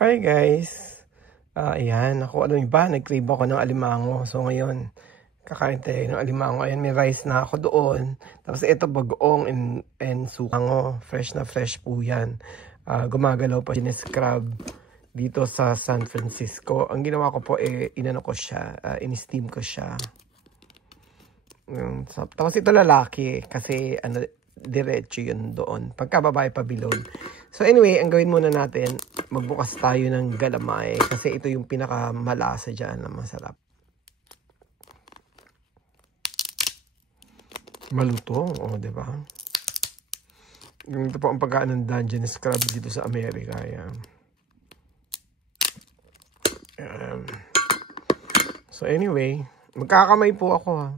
Hi guys! Ayan, ako ano ba, nag-crave ako ng alimango. So ngayon, kakain tayo ng alimango. Ayan, may rice na ako doon. Tapos ito bagoong and sukango. Fresh na fresh po yan. Gumagalaw pa Guinness crab dito sa San Francisco. Ang ginawa ko po, inano ko siya, in-steam ko siya. Tapos ito lalaki kasi ano, diretso yun doon. Pagka babae pa bilog. So anyway, ang gawin muna natin, magbukas tayo ng galamay kasi ito yung pinakamalasa dyan na masarap. Malutong, diba? Ito po ang pagkaan ng Dungeness crab dito sa Amerika. Yan. So anyway, magkakamay po ako ha.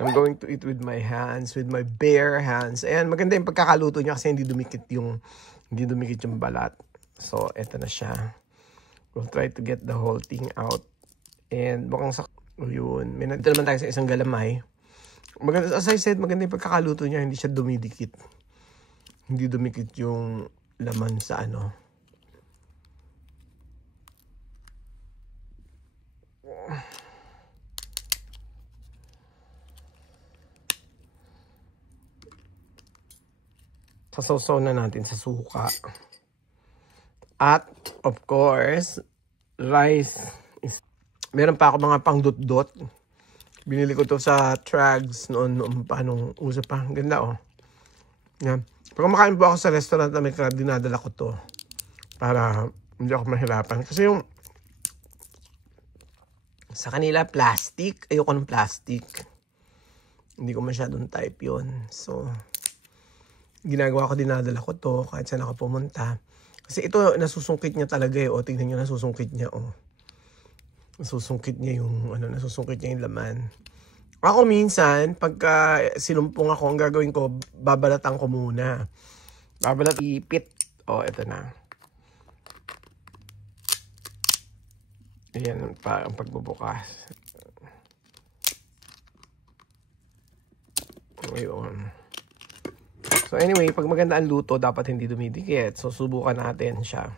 I'm going to eat with my hands, with my bare hands. Ayan, maganda yung pagkakaluto niya kasi hindi dumikit yung balat. So, eto na siya. We'll try to get the whole thing out. And mukhang yun. May nandito naman tayo sa isang galamay. Maganda, as I said, maganda yung pagkakaluto niya. Hindi siya dumidikit. Hindi dumikit yung laman sa ano. Sasawsaw na natin sa suka. At, of course, rice. Meron pa ako mga pang-dot-dot. Binili ko to sa Trags noon pa, nung uso pa. Ganda, oh. Yan. Pag kumakain po ako sa restaurant na may crab, dinadala ko to. Para hindi ako mahirapan. Kasi yung sa kanila, plastic. Ayoko ng plastic. Hindi ko masyadong type yun. So, ginagawa ko, dinadala ko to kahit saan ako pumunta. Kasi ito, nasusungkit niya talaga eh. O, tingnan nyo, nasusungkit niya, oh. Nasusungkit niya yung, nasusungkit niya yung laman. Ako minsan, pagka sinumpong ako, ang gagawin ko, babalatan ko muna. Ipit. O, ito na. Ayan pa ang pagbubukas. Ngayon. So anyway, pag maganda ang luto, dapat hindi dumidikit. So subukan natin siya.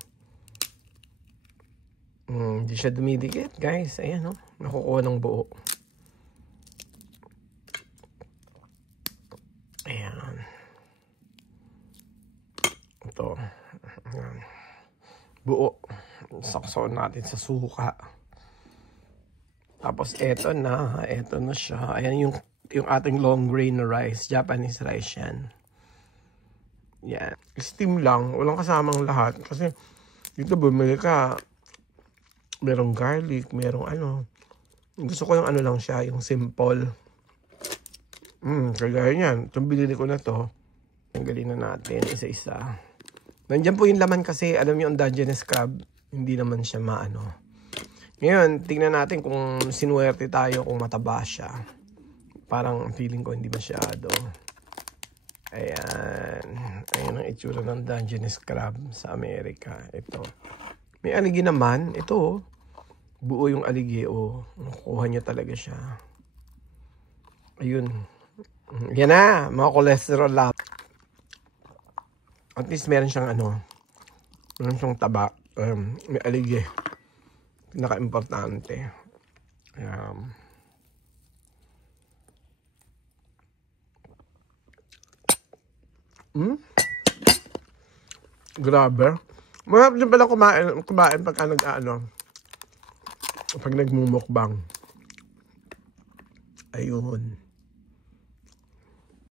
Hindi siya dumidikit, guys. Ayan, no? Nakukuha ng buo. Ayan. Ito. Ayan. Buo. Saksaw natin sa suka. Tapos eto na siya. Ayan yung ating long grain rice. Japanese rice yan. Yan. Steam lang. Walang kasamang lahat. Kasi dito bumili ka. Merong garlic. Merong ano. Gusto ko yung ano lang siya. Yung simple. Kagaya yan. Itong binili ko na to. Tanggalin na natin. Isa-isa. Nandyan po yung laman kasi. Alam nyo ang Dungeness crab. Hindi naman siya maano. Ngayon, tingnan natin kung sinuwerte tayo. Kung mataba siya. Parang feeling ko hindi masyado. Ayan. Ayan ang itsura ng Dungeness crab sa Amerika. Ito. May aligi naman. Ito. Buo yung aligi. Nakukuha niya talaga siya. Ayun. Yan na. Mga cholesterol lang. At least meron siyang meron siyang taba. May aligi. Pinaka-importante. Ayan. Grabe. Mahirap din pala kumain pagka pag nagmumukbang. Ayun.